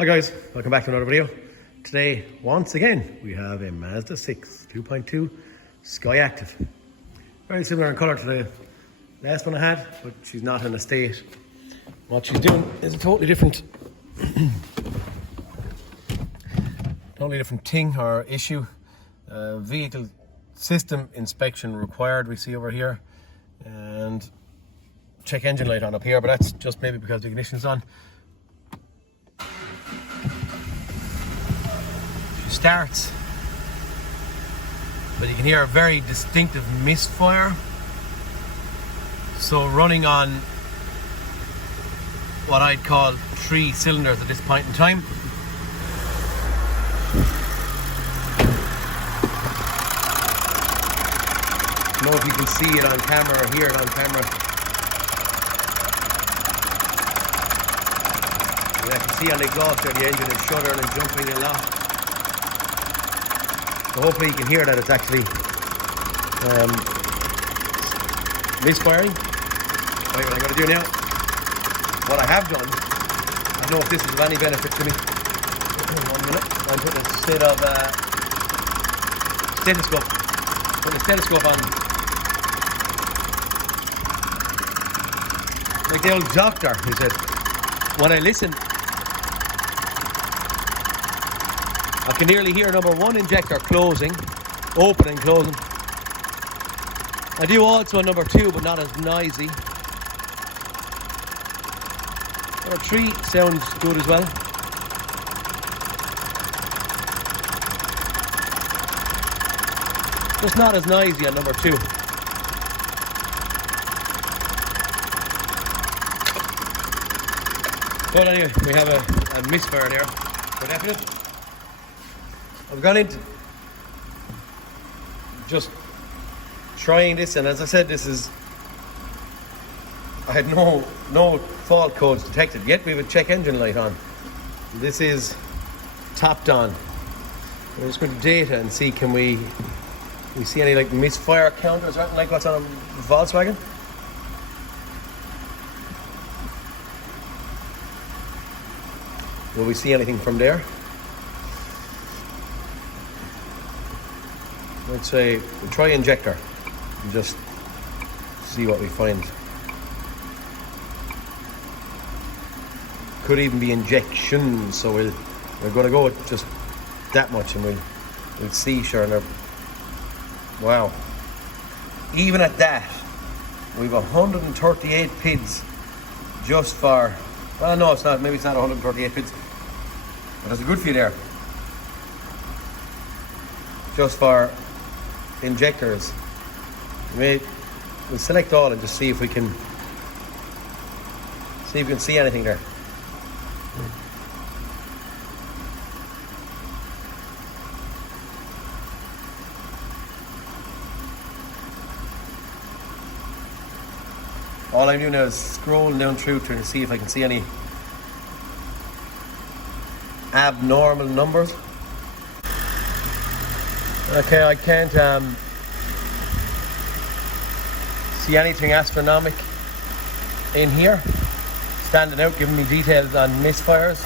Hi guys, welcome back to another video. Today, once again, we have a Mazda 6 2.2 Sky Active. Very similar in colour to the last one I had, but she's not in a state. What she's doing is a totally different thing or issue. Vehicle system inspection required, we see over here, and check engine light on up here, but that's just maybe because the ignition's on. Starts, but you can hear a very distinctive misfire. So running on what I'd call 3 cylinders at this point in time. I don't know if you can see it on camera or hear it on camera. You can see on the exhaust there the engine is shuddering and jumping a lot. So hopefully you can hear that it's actually misfiring. Right, what I'm going to do now, what I have done, I don't know if this is of any benefit to me. 1 minute, I'm putting a set of stethoscope. Putting a stethoscope on. Like the old doctor, he said, when I listen, I can nearly hear number 1 injector closing, opening, closing. I do also number 2, but not as noisy. Number 3 sounds good as well. Just not as noisy on number 2. But anyway, we have a misfire there, for definite. I've gone into just trying this, and as I said, I had no fault codes detected yet. We have a check engine light on. This is tapped on. We're just going to data and see, can we see any like misfire counters or anything like what's on a Volkswagen? Will we see anything from there? I'd say we'll try injector and just see what we find. Could even be injections, so we're going to go with just that much, and we'll see. Sure, and wow, even at that, we've 138 PIDs just for. Well, no, it's not. Maybe it's not 138 PIDs, but there's a good few there just for injectors. We'll select all and just see if we can see anything there. All I'm doing now is scrolling down through trying to see if I can see any abnormal numbers. Okay, I can't see anything astronomic in here standing out, giving me details on misfires.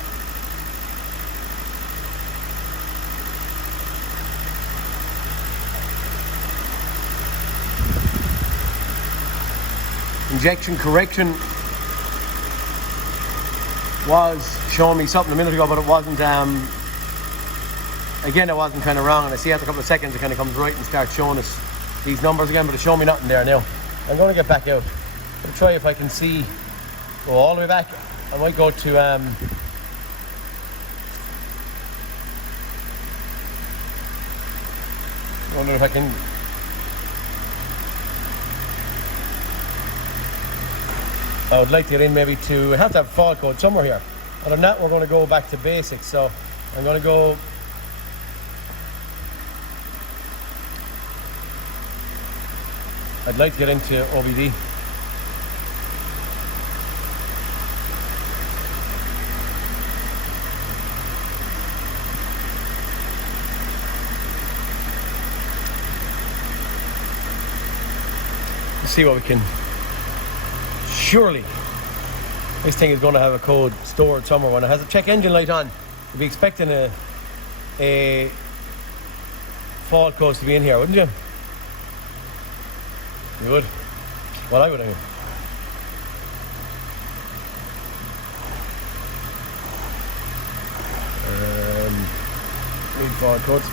Injection correction was showing me something a minute ago, but it wasn't. Again, it wasn't kind of wrong, and I see after a couple of seconds it kind of comes right and starts showing us these numbers again, but it's showing me nothing there now. I'm going to get back out. I'm going to try if I can go all the way back. I might go to I wonder if I can. I would like to get in maybe to. I have to have a fault code somewhere here. Other than that, we're going to go back to basics. So I'm going to go. I'd like to get into OBD. Let's see what we can. Surely this thing is going to have a code stored somewhere when it has a check engine light on. You'd be expecting a fault codes to be in here, wouldn't you? You would? Well, I would, I mean. Need fault codes.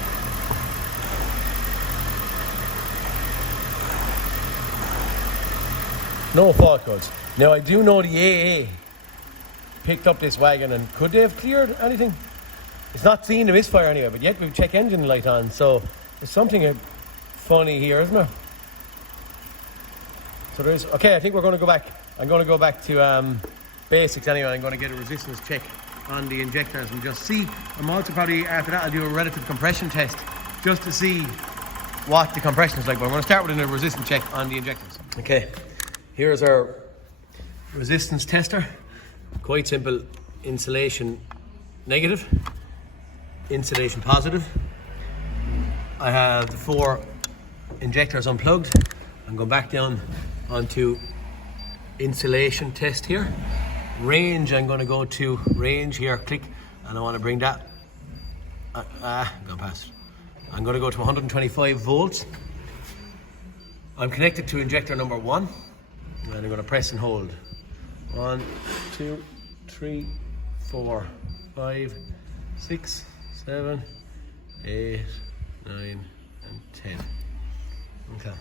No fault codes. Now I do know the AA picked up this wagon, and could they have cleared anything? It's not seen the misfire anyway, but yet we've check engine light on, so there's something funny here, isn't there? So there's, okay, I think we're going to go back. I'm going to go back to basics anyway. I'm going to get a resistance check on the injectors and just see. I'm also probably, after that, I'll do a relative compression test just to see what the compression is like, but I'm going to start with a resistance check on the injectors. Okay, here's our resistance tester. Quite simple. Insulation negative, insulation positive. I have the 4 injectors unplugged. I'm going back down onto insulation test here. Range, I'm going to go to range here, click, and I want to bring that, gone past. I'm going to go to 125 volts. I'm connected to injector number 1, and I'm going to press and hold. 1, 2, 3, 4, 5, 6, 7, 8, 9, and 10. Okay.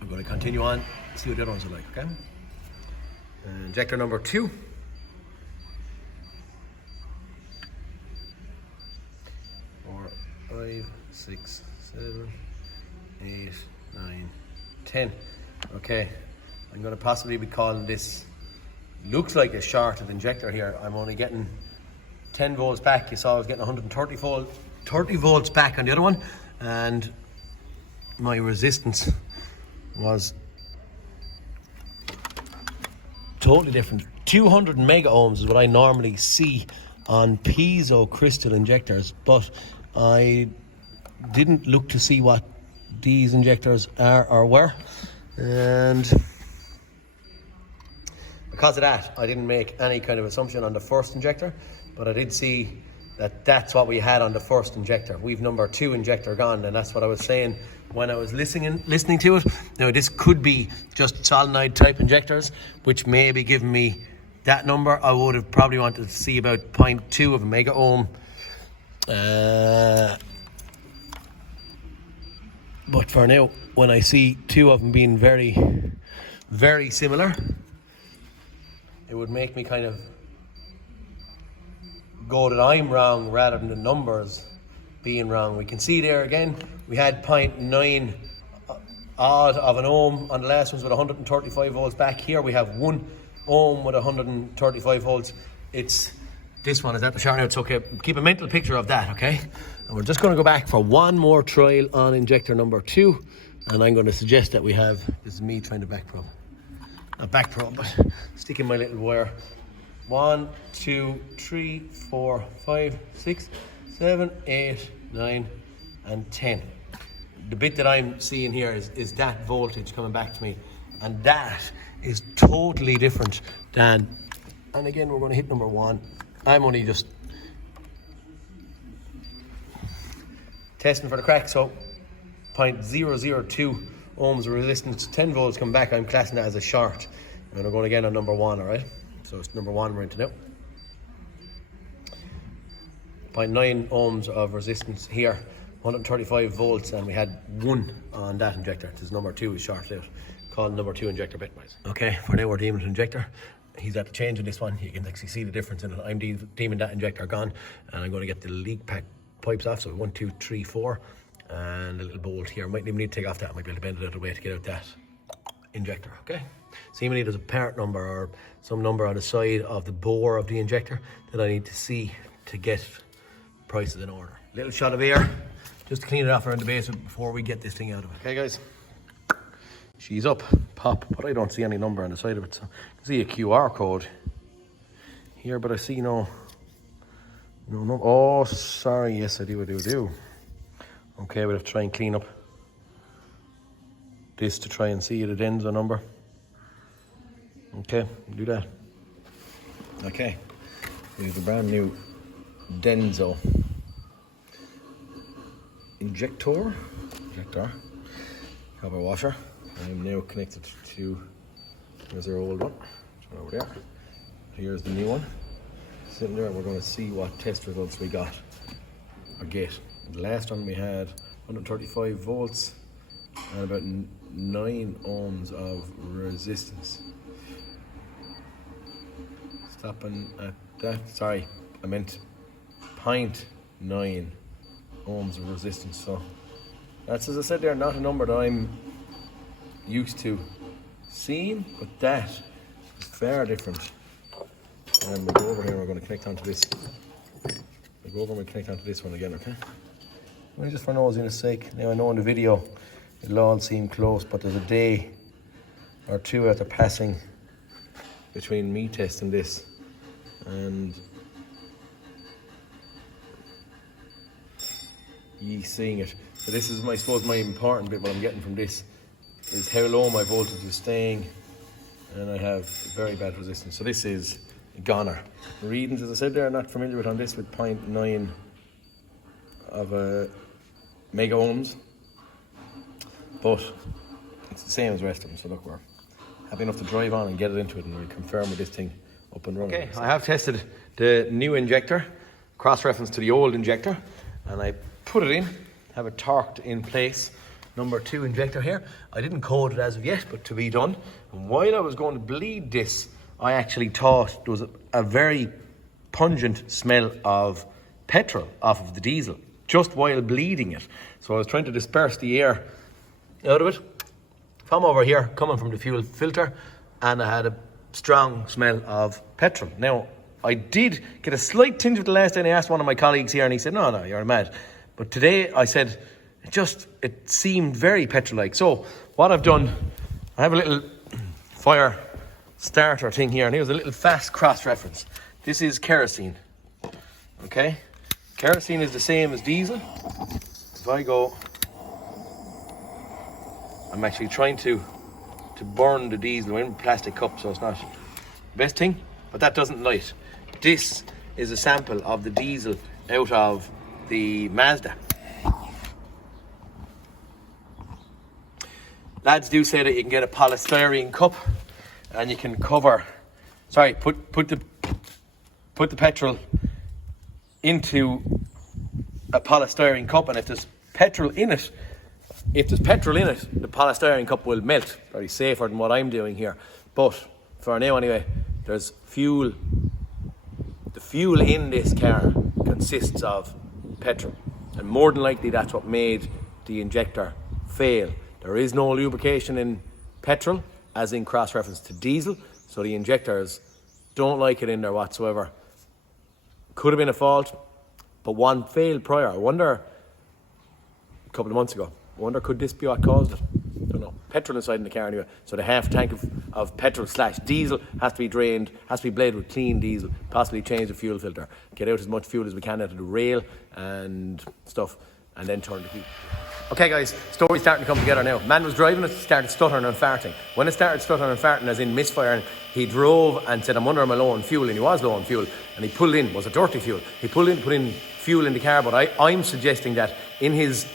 I'm going to continue on, see what the other ones are like, okay? Injector number 2. 4, 5, 6, 7, 8, 9, 10. Okay, I'm going to possibly be calling this, looks like a shorted injector here. I'm only getting 10 volts back. You saw I was getting 30 volts back on the other one, and my resistance was totally different. 200 mega ohms is what I normally see on piezo crystal injectors, but I didn't look to see what these injectors are or were, and because of that I didn't make any kind of assumption on the first injector, but I did see that that's what we had on the first injector. We've number 2 injector gone, and that's what I was saying when I was listening to it. Now this could be just solenoid type injectors, which may be giving me that number. I would have probably wanted to see about 0.2 of a mega ohm. But for now, when I see 2 of them being very, very similar, it would make me kind of go that I'm wrong rather than the numbers being wrong. We can see there again, we had 0.9 odd of an ohm on the last ones with 135 volts back. Here we have 1 ohm with 135 volts. It's this one is at the short now. It's okay. Keep a mental picture of that, okay? And we're just going to go back for one more trial on injector number 2, and I'm going to suggest that we have, this is me trying to back probe, not back probe, but sticking my little wire. 1, 2, 3, 4, 5, 6, 7, 8, 9, and 10. The bit that I'm seeing here is that voltage coming back to me, and that is totally different than, and again we're going to hit number 1. I'm only just testing for the crack, so 0.002 ohms of resistance, 10 volts come back. I'm classing that as a short, and we're going again on number 1, all right? So it's number 1 we're into now. 0.9 ohms of resistance here, 135 volts, and we had 1 on that injector. This number 2 is shorted out, called number 2 injector bitwise. Okay, for now we're deeming it injector. He's at the change in this one. You can actually see the difference in it. I'm deeming that injector gone, and I'm going to get the leak pack pipes off. So 1, 2, 3, 4, and a little bolt here. Might even need to take off that. Might be able to bend it out of the way to get out that injector. Okay. Seemingly there's a part number or some number on the side of the bore of the injector that I need to see to get prices in order. Little shot of air just to clean it off around the base before we get this thing out of it. Okay, guys. She's up, pop, but I don't see any number on the side of it. So I can see a QR code here, but I see no. Oh, sorry. Yes, I do. Okay, we'll have to try and clean up this to try and see it ends a number. Okay, we'll do that. Okay, is the brand new Denso injector cover washer. I'm now connected to, here's our old one, turn over there. Here's the new one sitting there. We're going to see what test results we got or get. The last one we had 135 volts and about 9 ohms of resistance. Stopping at that, sorry, I meant 0.9 ohms of resistance. So that's, as I said there, not a number that I'm used to seeing, but that is far different. And we'll go over here, we're going to connect onto this. We'll go over and we'll connect onto this one again, okay? Well, just for nosiness sake, now I know in the video it'll all seem close, but there's a day or two after passing between me testing this and ye seeing it. So this is, I suppose, my important bit. What I'm getting from this is how low my voltage is staying, and I have very bad resistance. So this is a goner. The readings, as I said there, I'm not familiar with on this, with 0.9 of a mega ohms, but it's the same as the rest of them. So look, we're happy enough to drive on and get it into it, and we'll confirm with this thing up and running. Okay, I have tested the new injector, cross-reference to the old injector, and I put it in, have it torqued in place. Number 2 injector here. I didn't code it as of yet, but to be done. And while I was going to bleed this, I actually thought there was a very pungent smell of petrol off of the diesel, just while bleeding it. So I was trying to disperse the air out of it from over here, coming from the fuel filter, and I had a strong smell of petrol. Now, I did get a slight tinge of the last day, and I asked one of my colleagues here, and he said, no, you're mad. But today I said, it seemed very petrol-like. So what I've done, I have a little fire starter thing here, and here's a little fast cross-reference. This is kerosene, okay? Kerosene is the same as diesel. If I go, I'm actually trying to burn the diesel in a plastic cup, so it's not the best thing, but that doesn't light. This is a sample of the diesel out of the Mazda. Lads do say that you can get a polystyrene cup and you can cover, put the petrol into a polystyrene cup, and if there's petrol in it, the polystyrene cup will melt. Very safer than what I'm doing here. But for now anyway, there's fuel. The fuel in this car consists of petrol, and more than likely that's what made the injector fail. There is no lubrication in petrol, as in cross-reference to diesel, so the injectors don't like it in there whatsoever. Could have been a fault, but one failed prior. I wonder, a couple of months ago, could this be what caused it? Don't know. Petrol inside in the car anyway, so the half tank of petrol / diesel has to be drained, has to be bladed with clean diesel, possibly change the fuel filter, get out as much fuel as we can out of the rail and stuff, and then turn the heat. Okay guys, story's starting to come together now. Man was driving it, started stuttering and farting. When it started stuttering and farting, as in misfiring, he drove and said, I'm under my low on fuel, and he was low on fuel, and he pulled in, was it dirty fuel? He pulled in, put in fuel in the car, but I'm suggesting that in his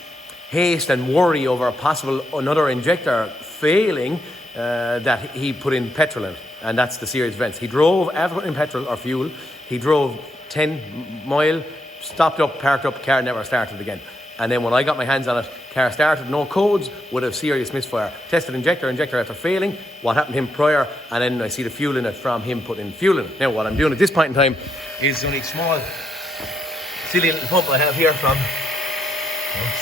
haste and worry over a possible another injector failing, that he put in petrol in it, and that's the serious events. He drove, after putting in petrol or fuel, he drove 10 mile, stopped up, parked up, car never started again. And then when I got my hands on it, car started, no codes, with a serious misfire. Tested injector after failing, what happened to him prior, and then I see the fuel in it from him putting fuel in it. Now what I'm doing at this point in time is only small, silly little pump I have here from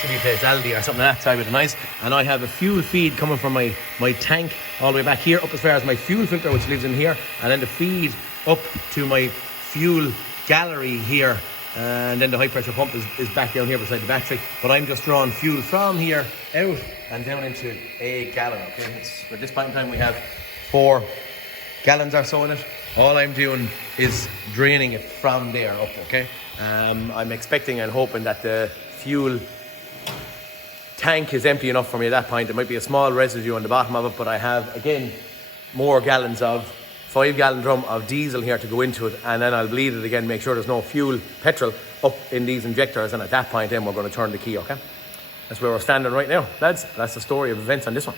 City Place Aldi or something like that, sorry, but nice. And I have a fuel feed coming from my tank all the way back here, up as far as my fuel filter, which lives in here, and then the feed up to my fuel gallery here. And then the high pressure pump is back down here beside the battery, but I'm just drawing fuel from here out and down into a gallon. Okay, at this point in time we have 4 gallons or so in it. All I'm doing is draining it from there up. Okay, I'm expecting and hoping that the fuel tank is empty enough for me at that point. There might be a small residue on the bottom of it, but I have again more gallons of 5-gallon drum of diesel here to go into it, and then I'll bleed it again, make sure there's no petrol up in these injectors, and at that point then we're going to turn the key, okay? That's where we're standing right now, lads. That's the story of events on this one.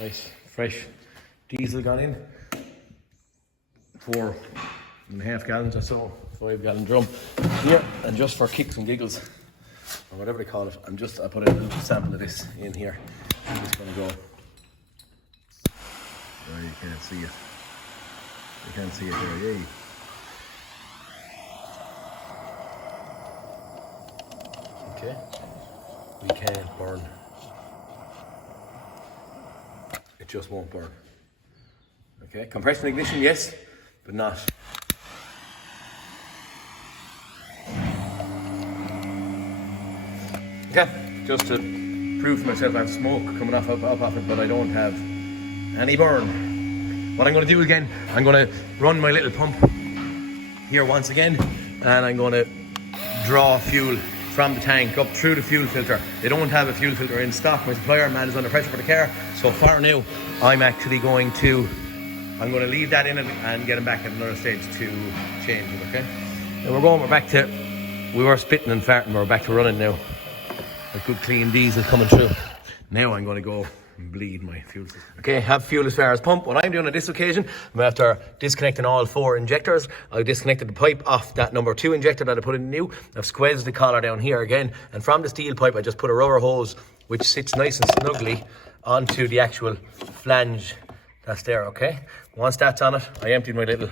Nice, fresh diesel gone in. 4.5 gallons or so, 5-gallon drum here, and just for kicks and giggles, or whatever they call it, I put a little sample of this in here. I'm just going to go. Oh, you can't see it. You can't see it there, yay. Okay, we can't burn. It just won't burn. Okay, compression ignition, yes, but not. Okay, just to prove to myself I have smoke coming up off it, but I don't have any burn. What I'm going to do again, I'm going to run my little pump here once again, and I'm going to draw fuel from the tank up through the fuel filter. They don't have a fuel filter in stock. My supplier man is under pressure for the car, so far now I'm actually going to leave that in and get him back at another stage to change it, okay? We were spitting and farting, we're back to running now. A good clean diesel coming through. Now I'm going to go and bleed my fuel system. Okay, have fuel as far as pump. What I'm doing on this occasion, I'm after disconnecting all 4 injectors. I disconnected the pipe off that number 2 injector that I put in new. I've squeezed the collar down here again, and from the steel pipe I just put a rubber hose which sits nice and snugly onto the actual flange that's there, okay? Once that's on it, I emptied my little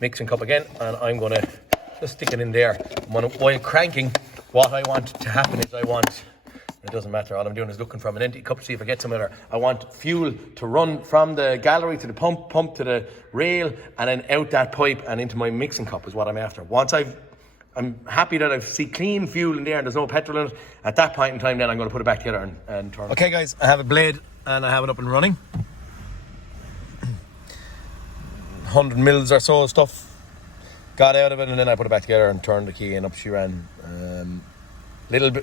mixing cup again, and I'm going to just stick it in there. While cranking, what I want to happen is it doesn't matter, all I'm doing is looking from an empty cup to see if I get some other. I want fuel to run from the gallery to the pump to the rail, and then out that pipe and into my mixing cup is what I'm after. I'm happy that I see clean fuel in there and there's no petrol in it. At that point in time then I'm going to put it back together and turn it. Okay guys, I have a blade and I have it up and running. 100 mils or so of stuff got out of it, and then I put it back together and turned the key, and up she ran.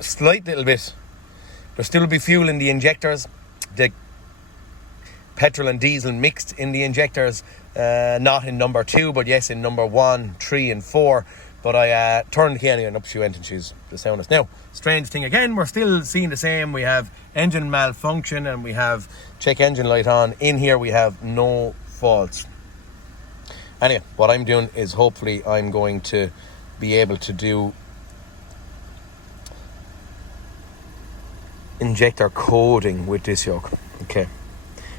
Slight little bit. There'll still be fuel in the injectors. The petrol and diesel mixed in the injectors, not in number 2, but yes in number 1, 3 and 4. But I turned the key anyway, and up she went, and she's the soundest. Now, strange thing again, we're still seeing the same. We have engine malfunction and we have check engine light on. In here we have no faults. Anyway, what I'm doing is hopefully I'm going to be able to do injector coding with this yoke. Okay.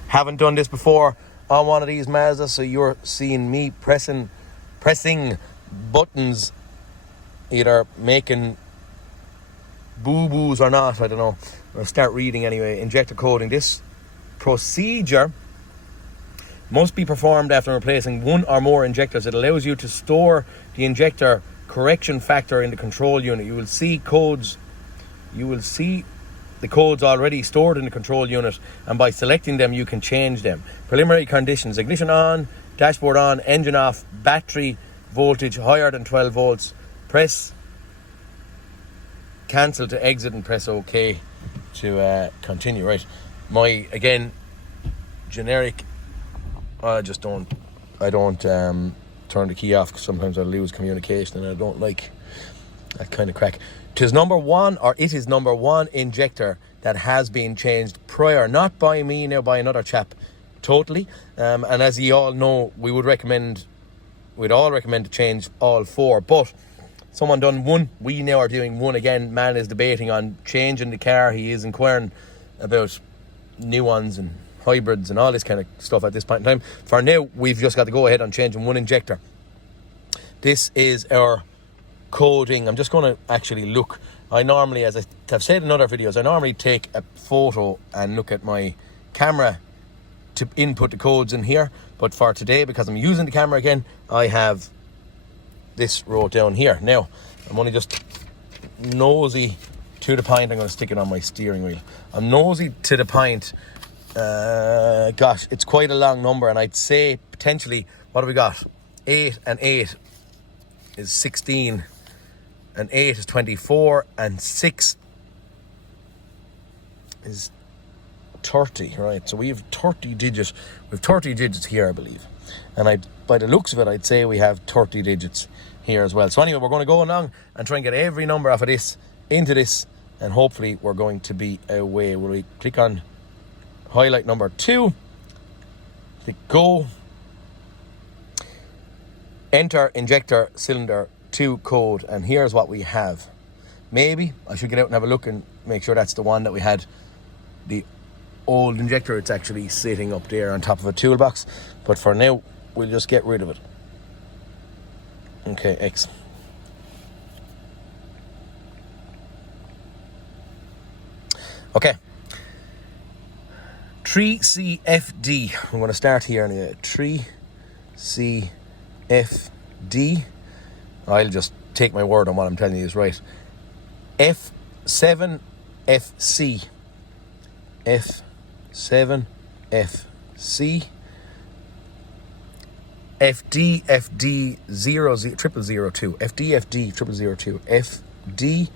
Haven't done this before on one of these Mazda, so you're seeing me pressing buttons, either making boo-boos or not, I don't know. I'll start reading anyway. Injector coding. This procedure must be performed after replacing 1 or more injectors. It allows you to store the injector correction factor in the control unit. You will see the codes already stored in the control unit, and by selecting them you can change them. Preliminary conditions: ignition on, dashboard on, engine off, battery voltage higher than 12 volts. Press cancel to exit and press OK to continue. Right, my again generic, I don't turn the key off because sometimes I lose communication and I don't like that kind of crack. It is number 1 injector that has been changed prior, not by me now, by another chap, totally. And as you all know, we'd all recommend to change all 4, but someone done 1, we now are doing 1 again. Man is debating on changing the car. He is inquiring about new ones and hybrids and all this kind of stuff at this point in time. For now, we've just got to go ahead and changing 1 injector. This is our coding. I'm just going to actually look. I normally, as I've said in other videos, I normally take a photo and look at my camera to input the codes in here. But for today, because I'm using the camera again, I have this wrote down here. Now, I'm only just nosy to the point. I'm going to stick it on my steering wheel. I'm nosy to the point. Gosh, it's quite a long number, and I'd say potentially, what have we got? 8 and 8 is 16, and 8 is 24, and 6 is 30, right? So we have 30 digits. We have 30 digits here, I believe. And by the looks of it, I'd say we have 30 digits here as well. So anyway, we're going to go along and try and get every number off of this into this, and hopefully we're going to be away. We'll click on highlight number 2, click go, enter injector cylinder 2 code, and here's what we have. Maybe I should get out and have a look and make sure that's the one that we had, the old injector. It's actually sitting up there on top of a toolbox, but for now we'll just get rid of it. Okay, X. Okay, 3CFD. I'm going to start here anyway. 3CFD. I'll just take my word on what I'm telling you is right. F7FC. F7FC. FD 00002. FD 00002. FD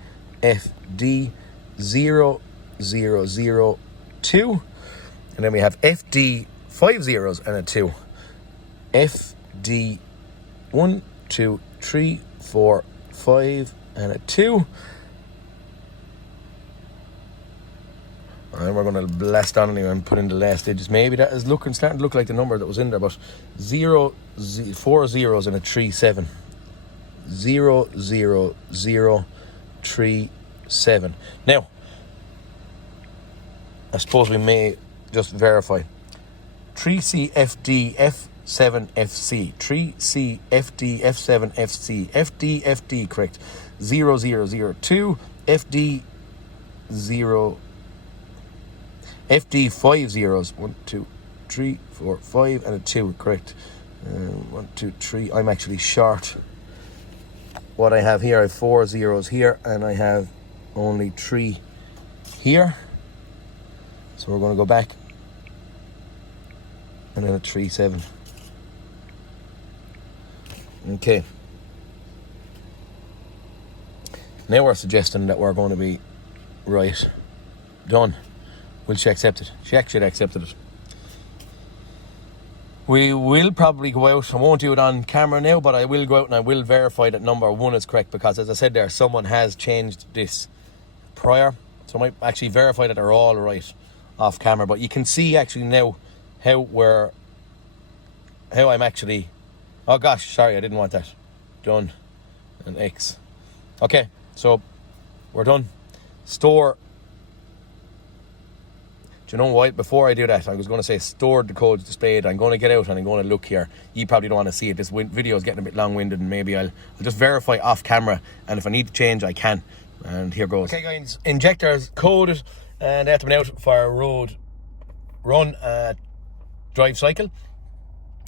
00002. And then we have FD 5 zeros and a 2. FD 1, 2, 3, 4, 5 and a 2. And we're going to blast on anyway and put in the last digits. Maybe that is starting to look like the number that was in there, but 4 zeros and a 3, 7. 0, 0, 0, 3, 7. Now, I suppose we may just verify. 3CFD F7FC. 3CFD F7FC. FD correct. 0002. FD 0. FD 5 zeros. 1, 2, 3, 4, 5 and a 2. Correct. 1, 2, 3. I'm actually short. What I have here, I have 4 zeros here, and I have only 3 here. So we're going to go back, and then a 3, 7. Okay. Now we're suggesting that we're going to be right. Done. Will she accept it? She actually accepted it. We will probably go out. I won't do it on camera now, but I will go out and I will verify that number 1 is correct, because as I said there, someone has changed this prior. So I might actually verify that they're all right off camera. But you can see actually now how I'm actually... Oh gosh, sorry, I didn't want that. Done. And X. Okay, so we're done. Store. Do you know what? Before I do that, I was going to say stored the codes displayed. I'm going to get out and I'm going to look here. You probably don't want to see it. This video is getting a bit long-winded, and maybe I'll just verify off camera, and if I need to change, I can. And here goes. Okay, guys, injectors coded, and they have to be out for a road run, drive cycle.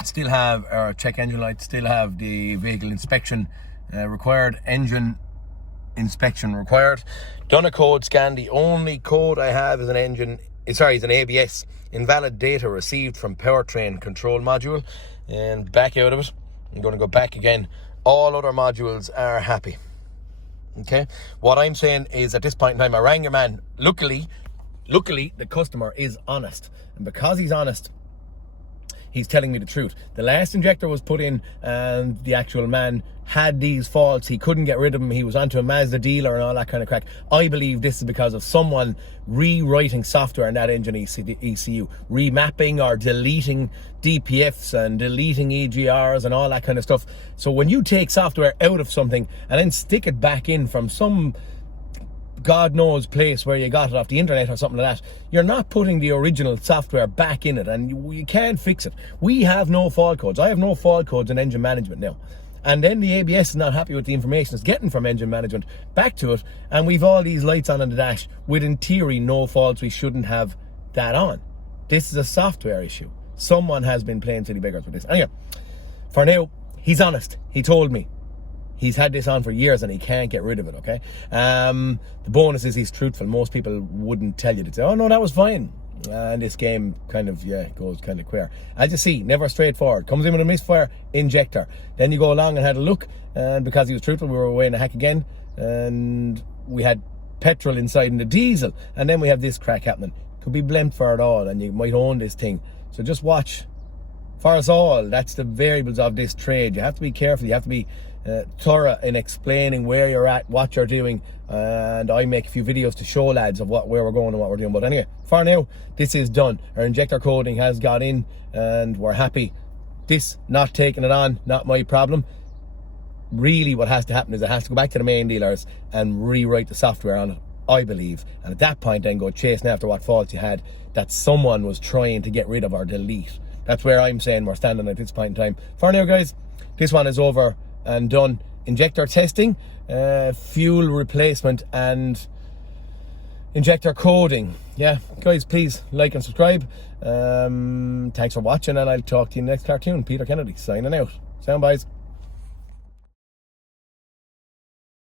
Still have our check engine light. Still have the vehicle inspection required. Engine inspection required. Done a code scan. The only code I have is an ABS. Invalid data received from powertrain control module, and back out of it. I'm going to go back again. All other modules are happy. Okay. What I'm saying is, at this point in time, I rang your man. Luckily, the customer is honest, and because he's honest, he's telling me the truth. The last injector was put in, and the actual man had these faults. He couldn't get rid of them. He was onto a Mazda dealer and all that kind of crack. I believe this is because of someone rewriting software in that engine ECU, remapping or deleting DPFs and deleting EGRs and all that kind of stuff. So when you take software out of something and then stick it back in from some God knows place where you got it off the internet or something like that, you're not putting the original software back in it, and you can't fix it. We have no fault codes. I have no fault codes in engine management now. And then the ABS is not happy with the information it's getting from engine management back to it, and we've all these lights on the dash with, in theory, no faults. We shouldn't have that on. This is a software issue. Someone has been playing silly beggars with this. Anyway, for now, he's honest. He told me he's had this on for years and he can't get rid of it, okay? The bonus is he's truthful. Most people wouldn't tell you to say, oh no, that was fine. And this game kind of, goes kind of queer. As you see, never straightforward. Comes in with a misfire injector. Then you go along and had a look, and because he was truthful, we were away in a hack again, and we had petrol inside in the diesel, and then we have this crack happening. Could be blamed for it all, and you might own this thing. So just watch for us all, that's the variables of this trade. You have to be careful, you have to be thorough in explaining where you're at, what you're doing, and I make a few videos to show lads of where we're going and what we're doing. But anyway, for now, this is done. Our injector coding has got in and we're happy. This not taking it on, not my problem. Really what has to happen is it has to go back to the main dealers and rewrite the software on it, I believe, and at that point then go chasing after what faults you had that someone was trying to get rid of or delete. That's where I'm saying we're standing at this point in time. For now, guys, this one is over and done. Injector testing, fuel replacement and injector coding. Yeah, guys, please like and subscribe. Thanks for watching, and I'll talk to you in the next cartoon. Peter Kennedy signing out. Sound, boys.